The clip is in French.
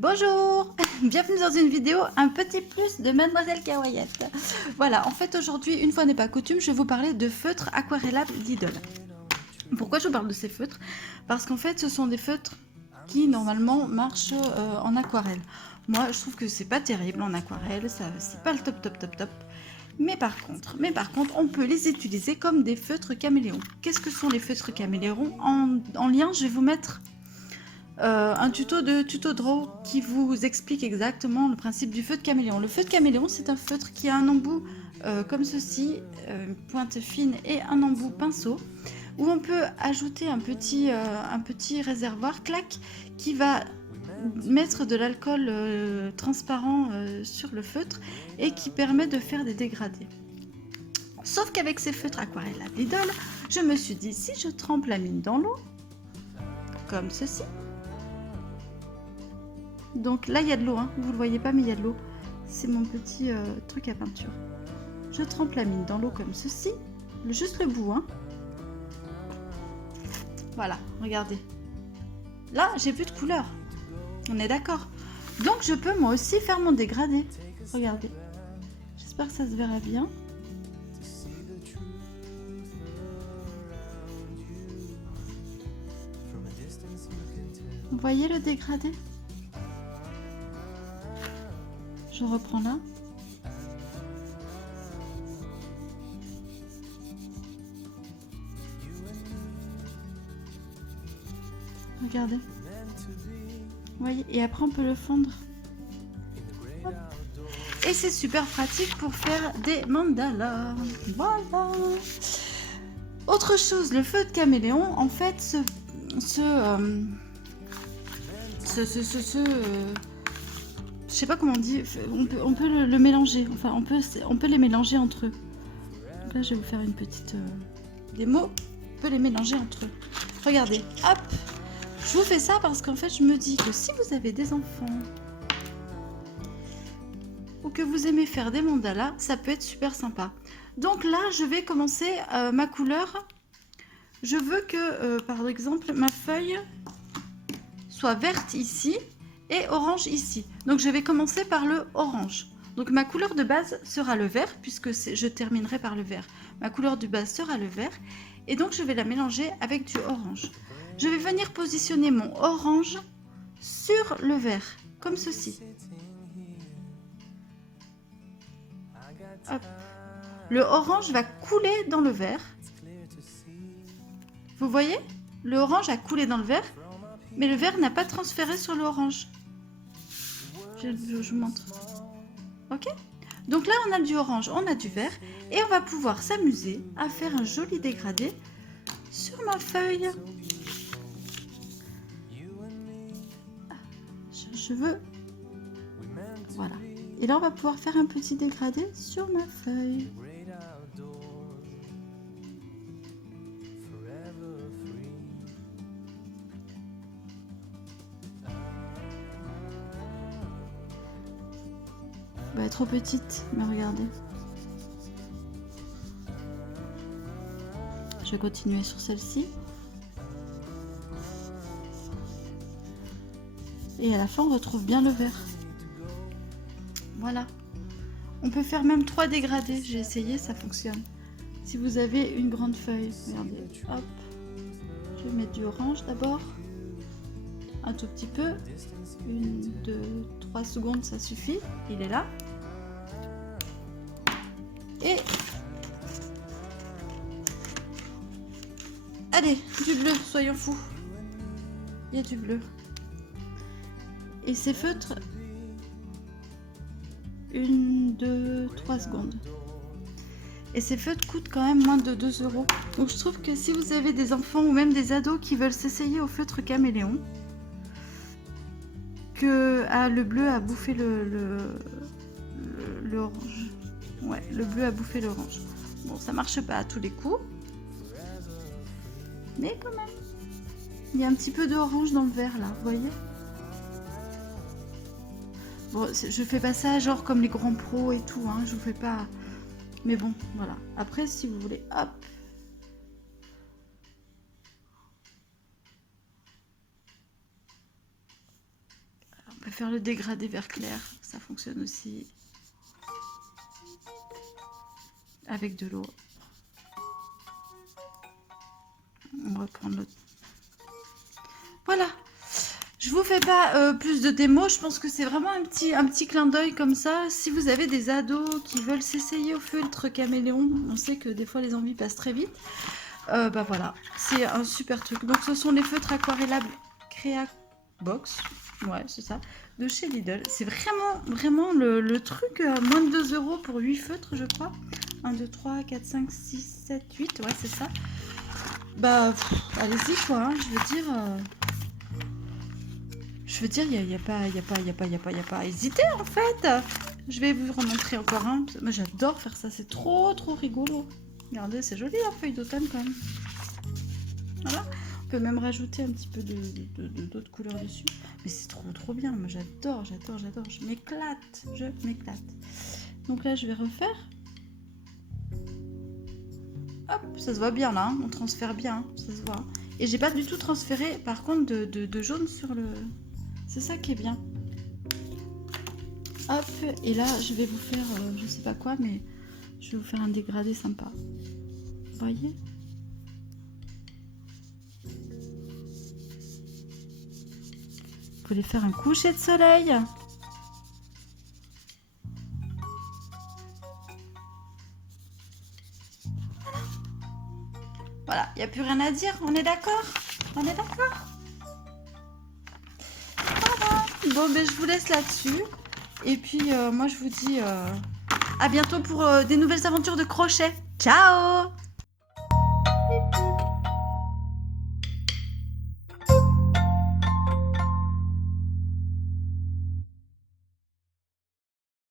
Bonjour, bienvenue dans une vidéo un petit plus de Mademoiselle Kawaïette. Voilà, en fait aujourd'hui, une fois n'est pas coutume, je vais vous parler de feutres aquarellables Lidl. Pourquoi je vous parle de ces feutres? Parce qu'en fait ce sont des feutres qui normalement marchent en aquarelle. Moi je trouve que c'est pas terrible en aquarelle, c'est pas le top. Mais par contre, on peut les utiliser comme des feutres caméléons. Qu'est-ce que sont les feutres caméléons? En lien, je vais vous mettre un tuto de Tuto Draw qui vous explique exactement le principe du feutre caméléon. Le feutre caméléon, c'est un feutre qui a un embout comme ceci, une pointe fine et un embout pinceau, où on peut ajouter un petit réservoir, clac, qui va mettre de l'alcool transparent sur le feutre et qui permet de faire des dégradés. Sauf qu'avec ces feutres aquarelles à Lidl, je me suis dit, si je trempe la mine dans l'eau, comme ceci, donc là il y a de l'eau, hein. Vous le voyez pas mais il y a de l'eau, c'est mon petit truc à peinture. Je trempe la mine dans l'eau comme ceci, juste le bout, hein. Voilà, regardez, là j'ai plus de couleur, on est d'accord. Donc je peux moi aussi faire mon dégradé, regardez, j'espère que ça se verra bien. Vous voyez le dégradé? Je reprends là. Regardez. Vous voyez? Et après on peut le fondre. Hop. Et c'est super pratique pour faire des mandalas. Voilà. Autre chose, le feutre caméléon, en fait, je sais pas comment on dit, on peut le mélanger, enfin on peut les mélanger entre eux. Donc là je vais vous faire une petite démo, on peut les mélanger entre eux. Regardez, hop, je vous fais ça parce qu'en fait je me dis que si vous avez des enfants ou que vous aimez faire des mandalas, ça peut être super sympa. Donc là je vais commencer ma couleur. Je veux que par exemple ma feuille soit verte ici et orange ici. Donc je vais commencer par le orange. Donc ma couleur de base sera le vert, puisque je terminerai par le vert. Ma couleur de base sera le vert, et donc je vais la mélanger avec du orange. Je vais venir positionner mon orange sur le vert, comme ceci. Hop. Le orange va couler dans le vert. Vous voyez? Le orange a coulé dans le vert, mais le vert n'a pas transféré sur l'orange. Je vous montre. Ok? Donc là, on a du orange, on a du vert, et on va pouvoir s'amuser à faire un joli dégradé sur ma feuille. Je veux... Voilà. Et là, on va pouvoir faire un petit dégradé sur ma feuille. Elle est trop petite, mais regardez. Je vais continuer sur celle-ci. Et à la fin, on retrouve bien le vert. Voilà. On peut faire même 3 dégradés. J'ai essayé, ça fonctionne. Si vous avez une grande feuille, regardez. Hop. Je vais mettre du orange d'abord. Un tout petit peu. 1, 2, 3 secondes, ça suffit. Il est là. Et allez, du bleu, soyons fous. Il y a du bleu. Et ces feutres, 1, 2, 3 secondes. Et ces feutres coûtent quand même moins de 2 €. Donc je trouve que si vous avez des enfants ou même des ados qui veulent s'essayer au feutre caméléon, que le bleu a bouffé l'orange. Ouais, le bleu a bouffé l'orange. Bon, ça marche pas à tous les coups. Mais quand même. Il y a un petit peu d'orange dans le vert là, vous voyez? Bon, je fais pas ça genre comme les grands pros et tout, hein, je vous fais pas... Mais bon, voilà. Après, si vous voulez, hop. On peut faire le dégradé vert clair, ça fonctionne aussi. Avec de l'eau. On va reprendre l'autre. Voilà. Je vous fais pas plus de démos, je pense que c'est vraiment un petit clin d'œil comme ça. Si vous avez des ados qui veulent s'essayer au feutre caméléon, on sait que des fois les envies passent très vite. Bah voilà, c'est un super truc. Donc ce sont les feutres aquarellables Créa Box, ouais c'est ça, de chez Lidl. C'est vraiment le truc, moins de 2 € pour 8 feutres je crois. 1, 2, 3, 4, 5, 6, 7, 8, ouais c'est ça. Bah allez-y quoi, hein, je veux dire, il n'y a pas à hésiter en fait. Je vais vous remontrer encore un. Moi j'adore faire ça, c'est trop rigolo. Regardez, c'est joli en feuille d'automne quand même. Voilà. On peut même rajouter un petit peu d'autres couleurs dessus. Mais c'est trop bien. Moi j'adore. Je m'éclate. Donc là je vais refaire. Hop, ça se voit bien là. Hein. On transfère bien, hein. Ça se voit. Et j'ai pas du tout transféré par contre de jaune sur le... C'est ça qui est bien. Hop, et là je vais vous faire, je sais pas quoi, mais je vais vous faire un dégradé sympa. Vous voyez? Vous voulez faire un coucher de soleil? Voilà, il n'y a plus rien à dire, on est d'accord? On est d'accord? Voilà. Bon, ben je vous laisse là-dessus. Et puis, moi je vous dis à bientôt pour des nouvelles aventures de crochet. Ciao!